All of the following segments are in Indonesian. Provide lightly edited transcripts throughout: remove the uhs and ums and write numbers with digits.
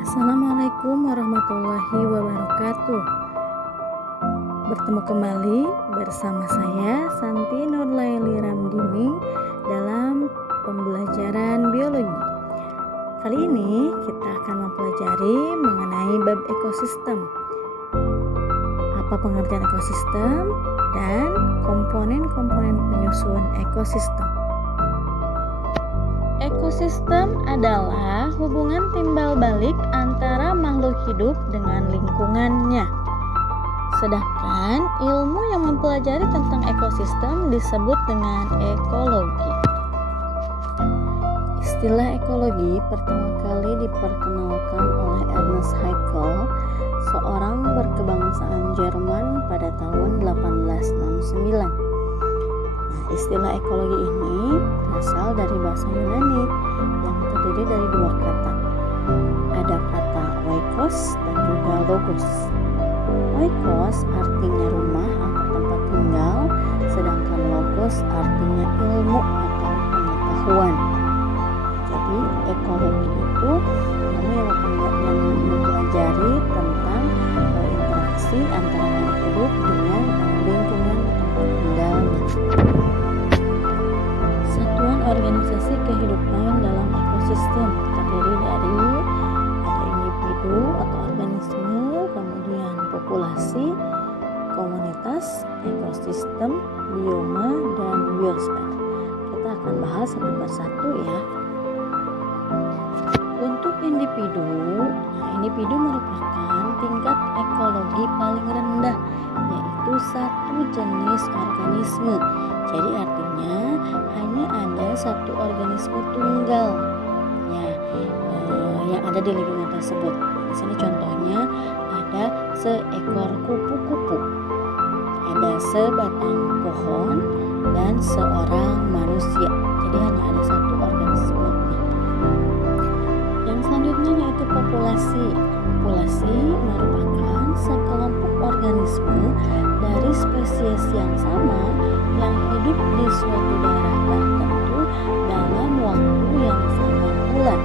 Assalamualaikum warahmatullahi wabarakatuh. Bertemu kembali bersama saya Santi Nurlaili Ramdini dalam pembelajaran biologi. Kali ini kita akan mempelajari mengenai bab ekosistem. Apa pengertian ekosistem dan komponen-komponen penyusun ekosistem. Ekosistem adalah hubungan timbal balik antara makhluk hidup dengan lingkungannya. Sedangkan ilmu yang mempelajari tentang ekosistem disebut dengan ekologi. Istilah ekologi pertama kali diperkenalkan oleh Ernest Haeckel, seorang berkebangsaan Jerman pada tahun 1869. Istilah ekologi ini berasal dari bahasa Yunani yang terdiri dari dua kata. Ada kata oikos dan juga logos. Oikos artinya rumah atau tempat tinggal, sedangkan logos artinya ilmu atau pengetahuan. Jadi ekologi itu yang mempelajari tentang interaksi antara makhluk hidup dengan lingkungan tempat tinggalnya. Organisasi kehidupan dalam ekosistem terdiri dari ada individu atau organisme, kemudian populasi, komunitas, ekosistem, bioma, dan biosfer. Kita akan bahas satu persatu ya. Untuk individu, individu merupakan tingkat ekologi paling rendah, yaitu satu jenis organisme. Jadi artinya hanya ada satu organisme tunggal yang ada di lingkungan tersebut. Di sini contohnya ada seekor kupu-kupu, ada sebatang pohon, dan seorang manusia. Jadi hanya ada satu organisme. Yang selanjutnya yaitu populasi. Populasi merupakan sekelompok organisme dari spesies yang sama yang hidup di suatu daerah tertentu dalam waktu yang sama pula.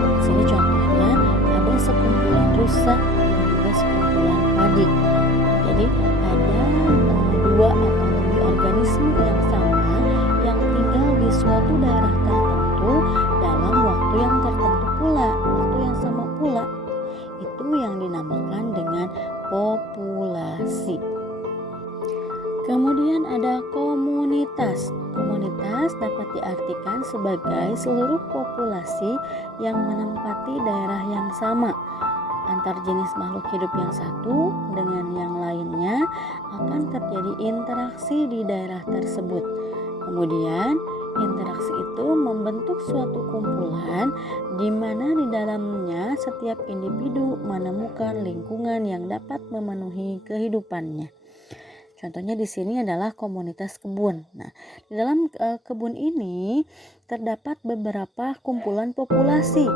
Di sini contohnya ada sekumpulan rusa dan juga sekumpulan padi. Jadi ada dua atau lebih organisme yang sama yang tinggal di suatu daerah tertentu dalam waktu yang tertentu pula, waktu yang sama pula. Itu yang dinamakan dengan populasi. Kemudian ada komunitas. Komunitas dapat diartikan sebagai seluruh populasi yang menempati daerah yang sama. Antar jenis makhluk hidup yang satu dengan yang lainnya akan terjadi interaksi di daerah tersebut. Kemudian interaksi itu membentuk suatu kumpulan di mana di dalamnya setiap individu menemukan lingkungan yang dapat memenuhi kehidupannya. Contohnya di sini adalah komunitas kebun. Nah, di dalam kebun ini terdapat beberapa kumpulan populasi.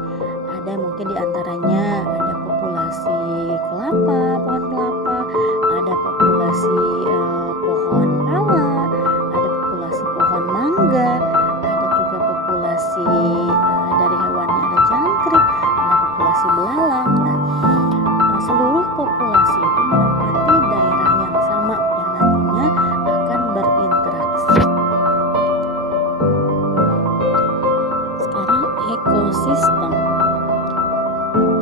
Ada mungkin di antaranya ada populasi kelapa, pohon kelapa, ada populasi pohon pala, ada populasi pohon mangga, ada juga populasi dari hewannya ada jangkrik, ada populasi belalang. Nah, seluruh populasi itu menempati daerah yang sama yang nantinya akan berinteraksi. Sekarang ekosistem.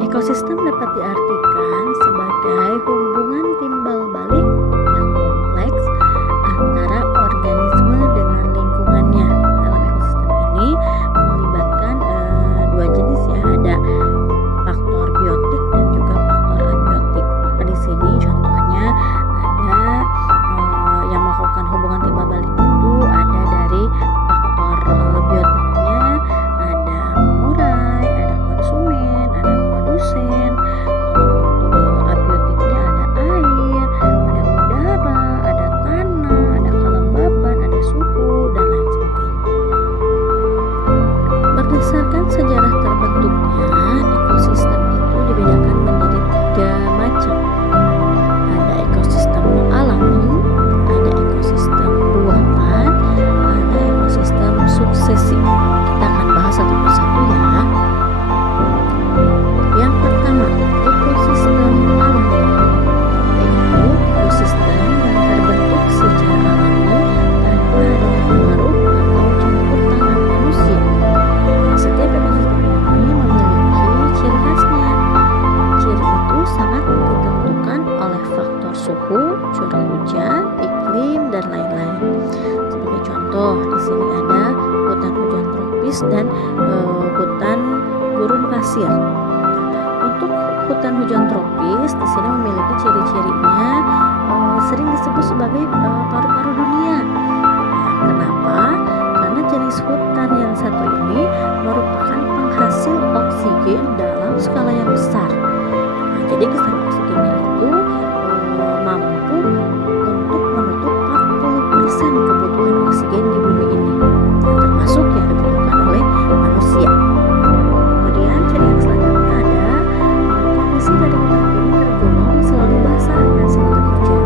Ekosistem dapat diartikan sebagai hubungan timbal balik yang kompleks antara organisme dengan lingkungannya. Dalam ekosistem ini melibatkan dua jenis ya, ada faktor biotik dan juga faktor abiotik. Maka di sini contohnya ada yang melakukan hubungan timbal balik itu ada dari faktor biotiknya, ada pengurai, ada konsumen, ada produsen. Untuk abiotiknya ada air, ada udara, untuk hutan hujan tropis di sini memiliki ciri-cirinya sering disebut sebagai paru-paru dunia. Nah, kenapa? Karena jenis hutan yang satu ini merupakan penghasil oksigen dalam skala yang besar. Nah, jadi keseruan oksigennya itu mampu untuk menutup 40% kebutuhan oksigen di bumi ini, termasuk yang dibutuhkan oleh manusia. Kemudian ciri yang selanjutnya ada kondisi dari hutan ini tergolong selalu basah dan selalu hujan.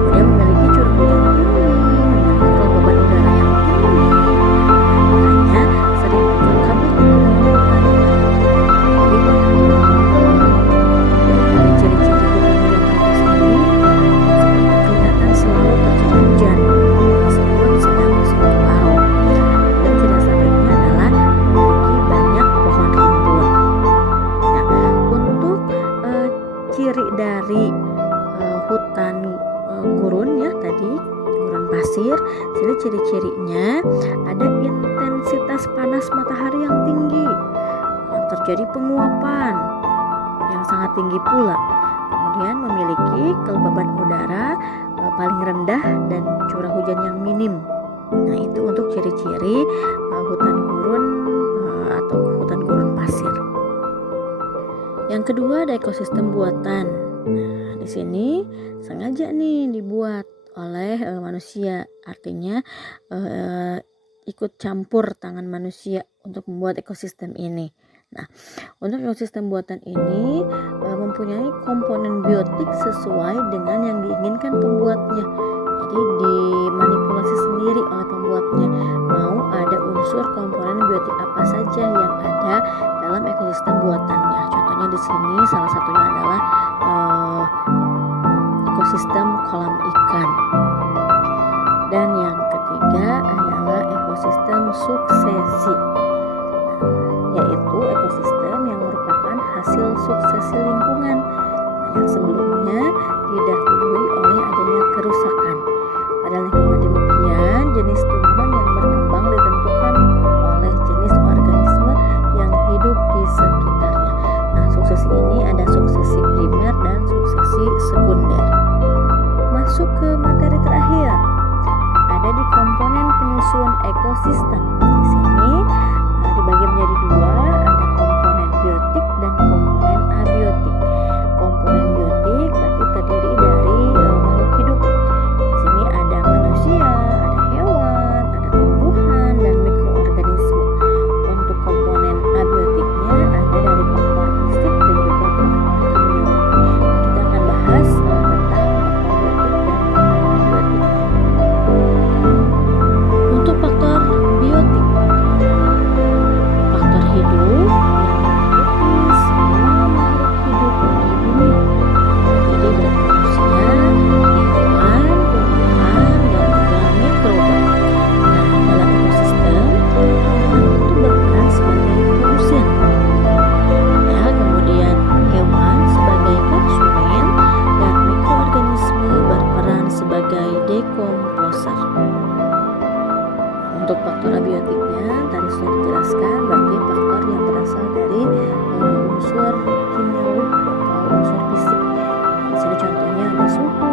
Kemudian memiliki curah hujan tinggi, memiliki kelembaban udara yang tinggi, makanya sering muncul kabut di dalam hutan. Jadi dari ciri-ciri hutan hujan tropis ini seperti kelihatan selalu terjadi hujan meskipun sedang musim kemarau. Dan ciri selanjutnya adalah memiliki banyak pohon rimbun. Nah, untuk ciri dari hutan gurun ya tadi, gurun pasir, jadi ciri-cirinya ada intensitas panas matahari yang tinggi, terjadi penguapan yang sangat tinggi pula, kemudian memiliki kelembaban udara paling rendah dan curah hujan yang minim. Nah, itu untuk ciri-ciri hutan gurun atau hutan gurun pasir. Yang kedua ada ekosistem buatan. Nah, di sini sengaja nih dibuat oleh manusia, artinya ikut campur tangan manusia untuk membuat ekosistem ini. Nah, untuk ekosistem buatan ini mempunyai komponen biotik sesuai dengan yang diinginkan pembuatnya. Jadi dimanipulasi sendiri oleh pembuatnya. Mau ada unsur komponen biotik apa saja yang ada dalam ekosistem buatannya. Contohnya di sini salah satunya adalah ekosistem kolam ikan. Dan yang ketiga adalah ekosistem suksesi, yaitu ekosistem yang merupakan hasil suksesi lingkungan yang sebelumnya didahului oleh adanya kerusakan. Pada lingkungan demikian, jenis tumbuhan yang berkembang ditentukan oleh jenis organisme yang hidup di sekitarnya. Nah, suksesi ini ada suksesi primer dan suksesi sekunder. Masuk ke materi terakhir, ada di komponen penyusun ekosistem. Di sini dibagi menjadi dua, ada komponen biotik dan komponen abiotik. Komponen biotik berarti terdiri dari makhluk hidup. Di sini ada manusia, ada hewan, ada tumbuhan dan mikroorganisme. Untuk komponen abiotiknya ada dari faktor fisik dan juga faktor kimia. Kita akan bahas tentang faktor biotik dan abiotik. Untuk faktor biotik, faktor hidup yang meliputi semua makhluk hidup di bumi, terdiri dari manusia, hewan, tumbuhan, dan juga mikroba. Nah, dalam ekosistem, tanaman itu berperan sebagai produsen, ya, kemudian hewan sebagai konsumen, dan mikroorganisme berperan sebagai dekomposer. Untuk faktor abiotiknya tadi sudah dijelaskan, berarti faktor yang berasal dari unsur kimiawi atau unsur fisik. Di sini contohnya ada suhu,